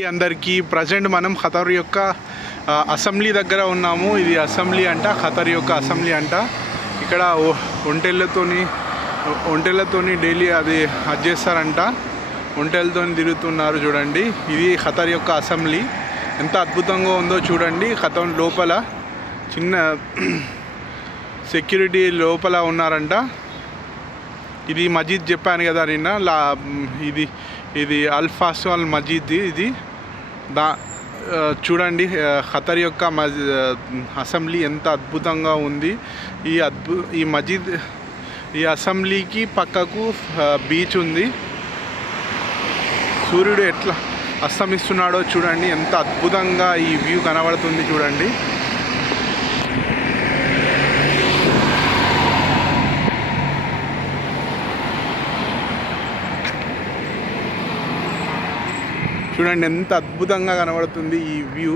అందరికీ ప్రజెంట్ మనం ఖతర్ యొక్క అసెంబ్లీ దగ్గర ఉన్నాము. ఇది అసెంబ్లీ అంట, ఖతర్ యొక్క అసెంబ్లీ అంట. ఇక్కడ ఒంటెలతోని డైలీ అది చేస్తారంట. ఒంటెలతో తిరుగుతున్నారు చూడండి. ఇది ఖతర్ యొక్క అసెంబ్లీ ఎంత అద్భుతంగా ఉందో చూడండి. ఖతర్ లోపల చిన్న సెక్యూరిటీ లోపల ఉన్నారంట. ఇది మజీద్ చెప్పాను కదా నిన్న, ఇది అల్ ఫాస్వాల్ మజీద్. ఇది చూడండి ఖతర్ యొక్క అసెంబ్లీ ఎంత అద్భుతంగా ఉంది. ఈ మజీద్, ఈ అసెంబ్లీకి పక్కకు బీచ్ ఉంది. సూర్యుడు ఎట్లా అస్తమిస్తున్నాడో చూడండి, ఎంత అద్భుతంగా ఈ వ్యూ కనబడుతుంది చూడండి. చూడండి ఎంత అద్భుతంగా కనబడుతుంది ఈ వ్యూ.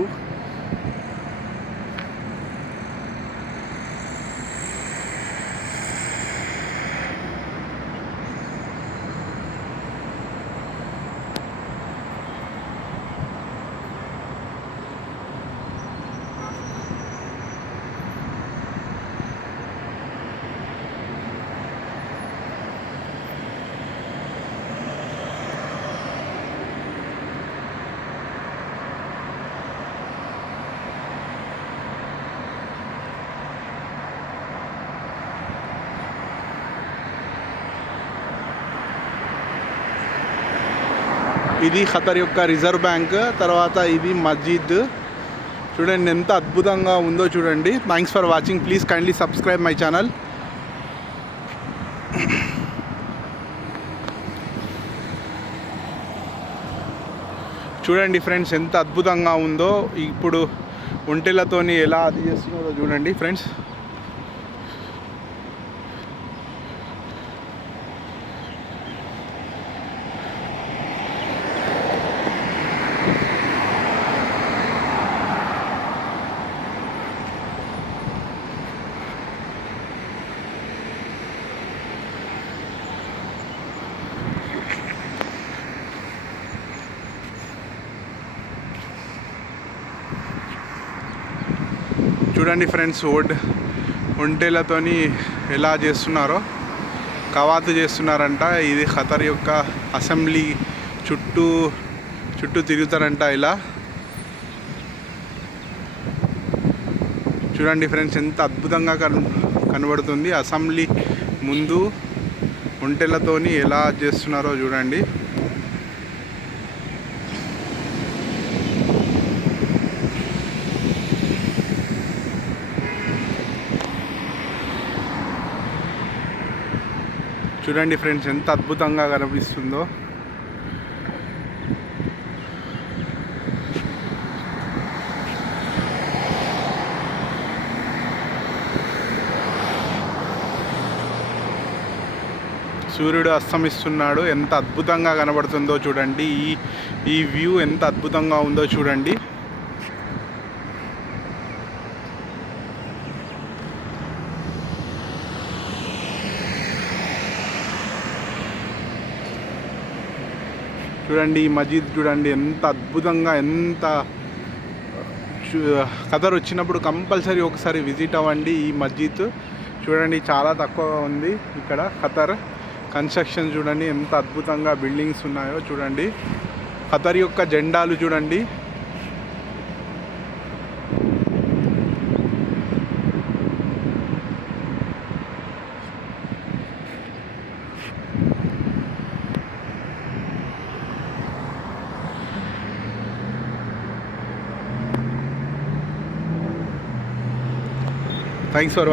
ఇది ఖతర్ యొక్క రిజర్వ్ బ్యాంక్. తర్వాత ఇది మస్జిద్. చూడండి ఎంత అద్భుతంగా ఉందో చూడండి. Thanks for watching. Please kindly subscribe my channel. చూడండి ఫ్రెండ్స్ ఎంత అద్భుతంగా ఉందో. ఇప్పుడు ఒంటెలతోని ఎలా అది చేస్తున్నారో చూడండి ఫ్రెండ్స్. చూడండి ఫ్రెండ్స్ ఒంటెలతోని ఎలా చేస్తున్నారో, కవాతు చేస్తున్నారంట. ఇది ఖతర్ యొక్క అసెంబ్లీ చుట్టూ తిరుగుతారంట ఇలా. చూడండి ఫ్రెండ్స్ ఎంత అద్భుతంగా కనబడుతుంది. అసెంబ్లీ ముందు ఒంటెలతోని ఎలా చేస్తున్నారో చూడండి. చూడండి ఫ్రెండ్స్ ఎంత అద్భుతంగా కనిపిస్తుందో. సూర్యుడు అస్తమిస్తున్నాడు. ఎంత అద్భుతంగా కనబడుతుందో చూడండి. ఈ వ్యూ ఎంత అద్భుతంగా ఉందో చూడండి. చూడండి ఈ మస్జిద్ చూడండి ఎంత అద్భుతంగా, ఎంత ఖతర్ వచ్చినప్పుడు కంపల్సరీ ఒకసారి విజిట్ అవ్వండి ఈ మస్జిద్. చూడండి చాలా తక్కువగా ఉంది ఇక్కడ ఖతర్. కన్స్ట్రక్షన్ చూడండి ఎంత అద్భుతంగా బిల్డింగ్స్ ఉన్నాయో చూడండి. ఖతర్ యొక్క జెండాలు చూడండి. Thanks for